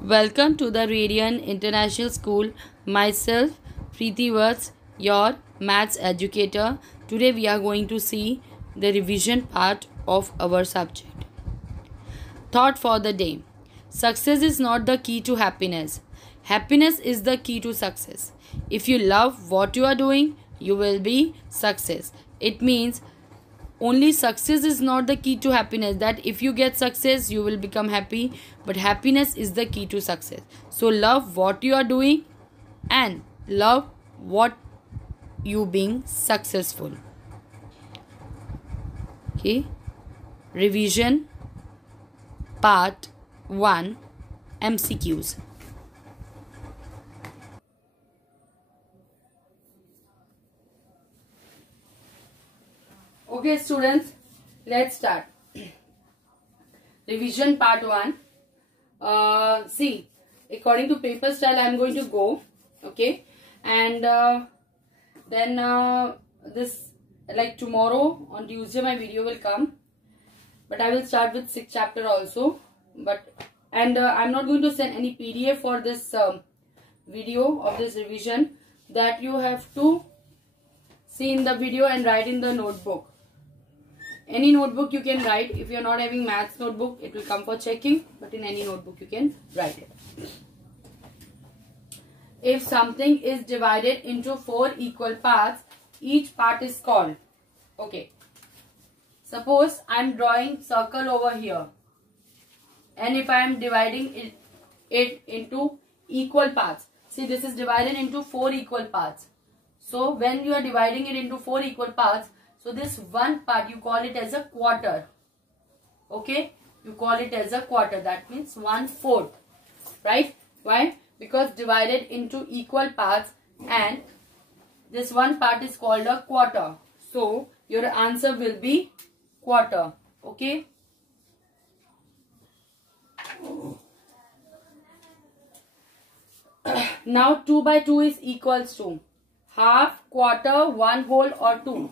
Welcome to the Radian International School. Myself, Preeti Vats, your maths educator. Today we are going to see the revision part of our subject. Thought for the day. Success is not the key to happiness. Happiness is the key to success. If you love what you are doing, you will be success. It means only success is not the key to happiness, that if you get success you will become happy, but happiness is the key to success. So love what you are doing and love what you being successful. Okay, revision part 1, MCQs. Okay students, let's start. Revision part 1. See, according to paper style I am going to go. Okay, and then this, like tomorrow on Tuesday my video will come, but I will start with 6th chapter also. I'm not going to send any PDF for this video of this revision. That you have to see in the video and write in the notebook. Any notebook you can write. If you are not having maths notebook, it will come for checking, but in any notebook you can write it. If something is divided into 4 equal parts, each part is called. Okay. Suppose I am drawing circle over here, and if I am dividing it into equal parts. See, this is divided into 4 equal parts. So when you are dividing it into 4 equal parts, so this one part you call it as a quarter. Okay, you call it as a quarter. That means 1/4, right? Why? Because divided into equal parts, and this one part is called a quarter. So your answer will be quarter. Okay. Now 2 by 2 is equals to half, quarter, 1/2 or 2.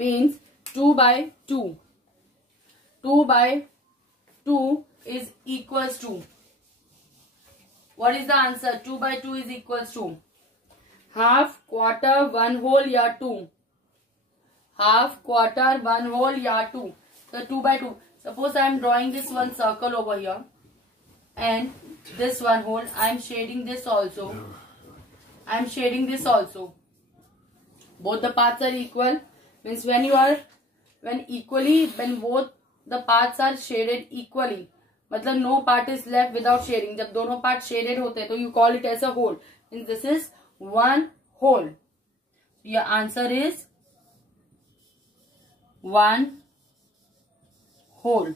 Means 2 by 2. 2 by 2 is equals to, what is the answer? 2 by 2 is equals to half, quarter, 1/2 या 2. Half, quarter, 1/2 या 2. So 2 by 2. Suppose I am drawing this one circle over here, and this 1/2. I am shading this also. I am shading this also. Both the parts are equal. Means when both the parts are shaded equally, मतलब no part is left without shading. जब दोनों part shaded होते हैं तो you call it as a whole. Means this is 1/2. Your answer is 1/2.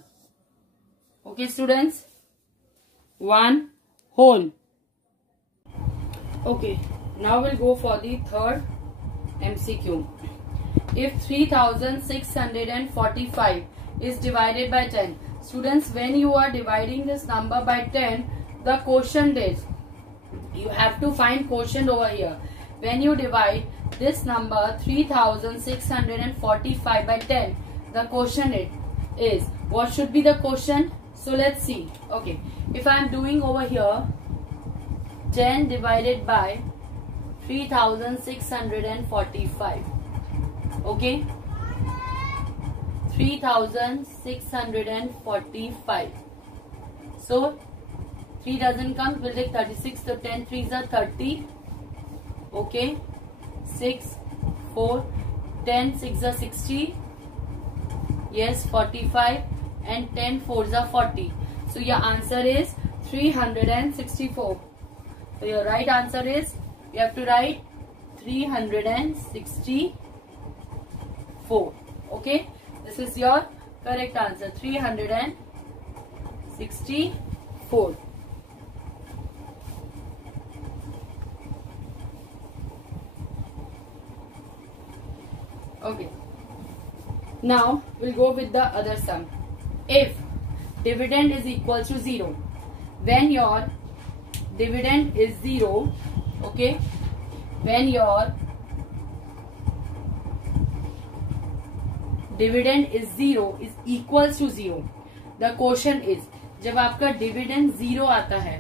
Okay students, 1/2. Okay, now we'll go for the third MCQ. If 3645 is divided by 10. Students, when you are dividing this number by 10, the quotient is, you have to find quotient over here. When you divide this number 3645 by 10, the quotient is, what should be the quotient? So let's see. Okay, if I am doing over here 10 divided by 3645. Okay, 3645. So 3 doesn't come, we'll take 36. So 10 3s are 30. Okay, 6 4 10 6 are 60. Yes, 45, and 10 4s are 40. So your answer is 364. So your right answer is, you have to write 364. Okay, this is your correct answer, 364. Okay, now we'll go with the other sum. If dividend is equal to 0, when your dividend is 0, okay, when your dividend is 0 is equals to 0, the quotient is, जब आपका dividend 0 आता है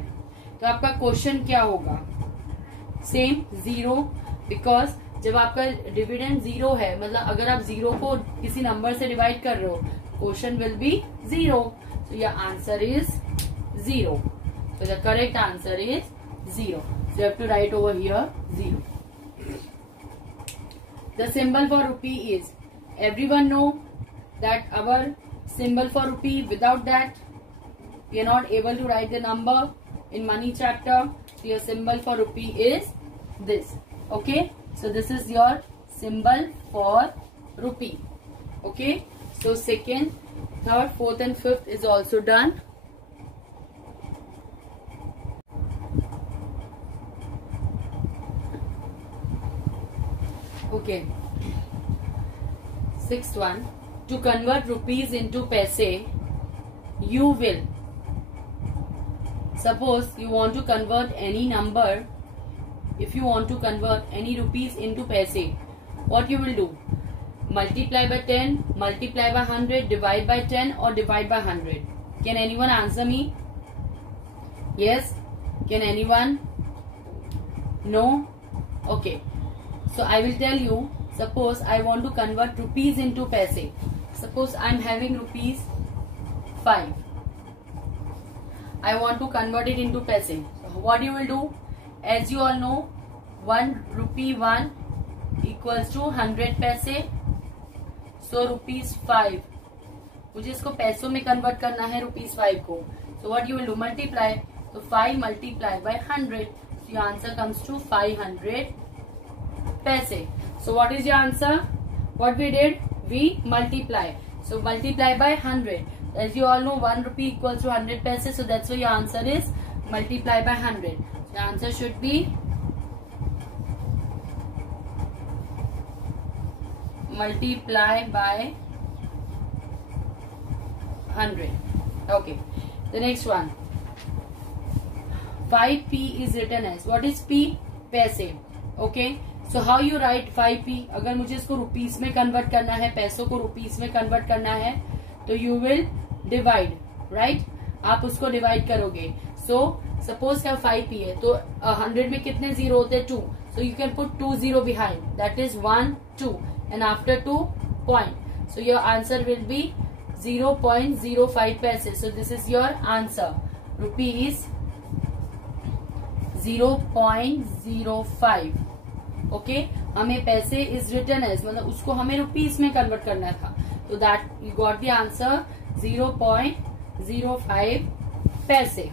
तो आपका question क्या होगा? Same 0, because जब आपका डिविडेंड 0 है, मतलब अगर आप 0 को किसी नंबर से डिवाइड कर रहे हो, question will be 0. So your answer is 0. So the correct answer is 0. So you have to write over here 0. The symbol for rupee is, everyone know that our symbol for rupee, without that we are not able to write the number in money chapter. So your symbol for rupee is this. Okay, so this is your symbol for rupee. Okay, so second, third, fourth and fifth is also done. Okay, sixth one, to convert rupees into paise, you will, suppose you want to convert any number, if you want to convert any rupees into paise, what you will do? Multiply by 10, multiply by 100, divide by 10 or divide by 100. Can anyone answer me? Yes? Can anyone? No? Okay. So I will tell you, suppose I want to convert rupees into paise. Suppose I am having rupees 5. I want to convert it into paise. So what you will do? As you all know, 1 rupee 1 equals to 100 paise. So rupees 5. मुझे इसको पैसों में convert करना है rupees 5 को. So what you will do? Multiply. So 5 multiplied by 100. So your answer comes to 500 paise. So what is your answer? What we did? We multiply. So multiply by 100. As you all know, 1 rupee equals to 100 paise. So that's why your answer is multiply by 100. So the answer should be multiply by 100. Okay. The next one. 5p is written as, what is p? Paise. Okay. So how you write 5p? अगर मुझे इसको rupees में convert करना है, पैसों को rupees में convert करना है, तो you will divide, right? आप उसको डिवाइड करोगे. So suppose क्या 5p है, तो 100 में कितने जीरो होते हैं? 2. So you can put 2 0 behind. That is 1 2, and after 2 point. So your answer will be 0.05 paise. So this is your answer. Rupees 0.05. Okay, हमें पैसे इज रिटर्न एज, मतलब उसको हमें रुपीस में कन्वर्ट करना था, तो that you got the answer 0.05 paise.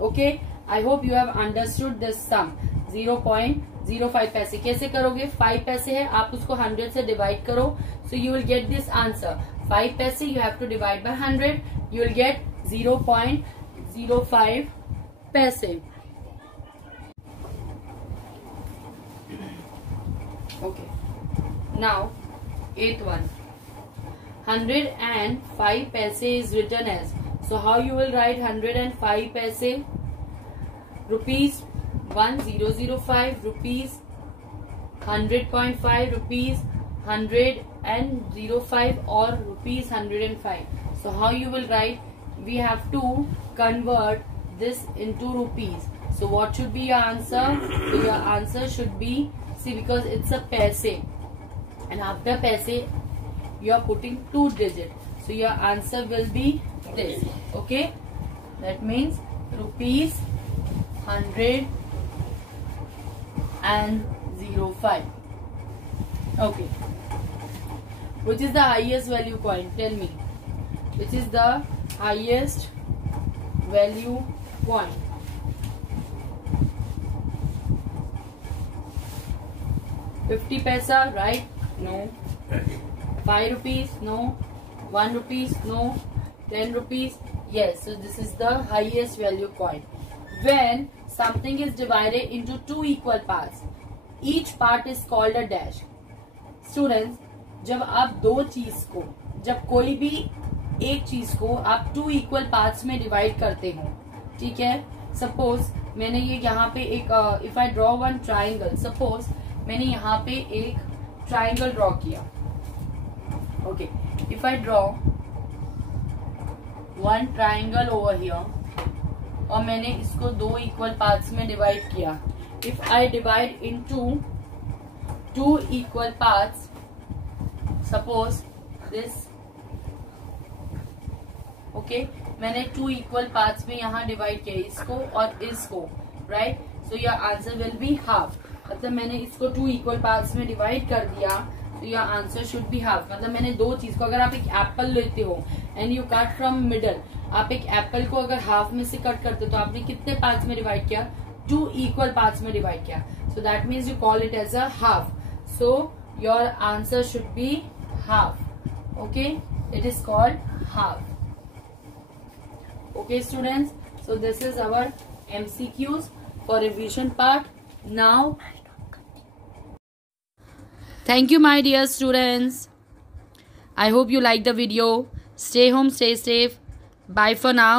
Okay, I hope you have understood this sum. 0.05 paise कैसे करोगे? 5 पैसे है, आप उसको 100 से डिवाइड करो, so you will get this answer. 5 paise you have to divide by 100, you will get 0.05 paise. Okay, now 8th one, 105 paise is written as, so how you will write 105 paise? Rupees 1005, rupees 100.5, rupees 105 or rupees 105. So how you will write? We have to convert this into rupees. So what should be your answer? So your answer should be, see, because it's a paise, and after paise you are putting 2 digits, so your answer will be this. Okay, that means rupees 105. Okay, which is the highest value coin? Tell me, which is the highest value coin? 50 paisa, right? No. 5 rupees? No. 1 rupees? No. 10 rupees? Yes. So this is the highest value coin. When something is divided into 2 equal parts, each part is called a dash. Students, जब आप दो चीज को, जब कोई भी एक चीज को आप 2 इक्वल पार्ट्स में डिवाइड करते हो, ठीक है? सपोज मैंने ये यहाँ पे एक, if I draw one triangle, suppose मैंने यहाँ पे एक ट्राइंगल ड्रॉ किया. Okay, if I draw one triangle over here और मैंने इसको दो इक्वल पार्ट्स में डिवाइड किया. If I divide into two equal parts, suppose this, okay, मैंने टू इक्वल पार्ट्स में यहाँ डिवाइड किया, इसको और इसको, right. So your answer will be half. मतलब मैंने इसको टू इक्वल पार्ट्स में डिवाइड कर दिया, तो your answer should be half. मतलब मैंने दो चीज को, अगर आप एक एप्पल लेते हो and you cut from middle, आप एक एप्पल को अगर हाफ में से कट करते हो तो आपने कितने पार्ट्स में डिवाइड किया? टू इक्वल पार्ट्स में डिवाइड किया. So that means you call it as a half. So your answer should be half. Okay, it is called half. Okay students, so this is our MCQs for revision part. Now, thank you my dear students. I hope you like the video. Stay home, stay safe. Bye for now.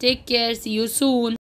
Take care. See you soon.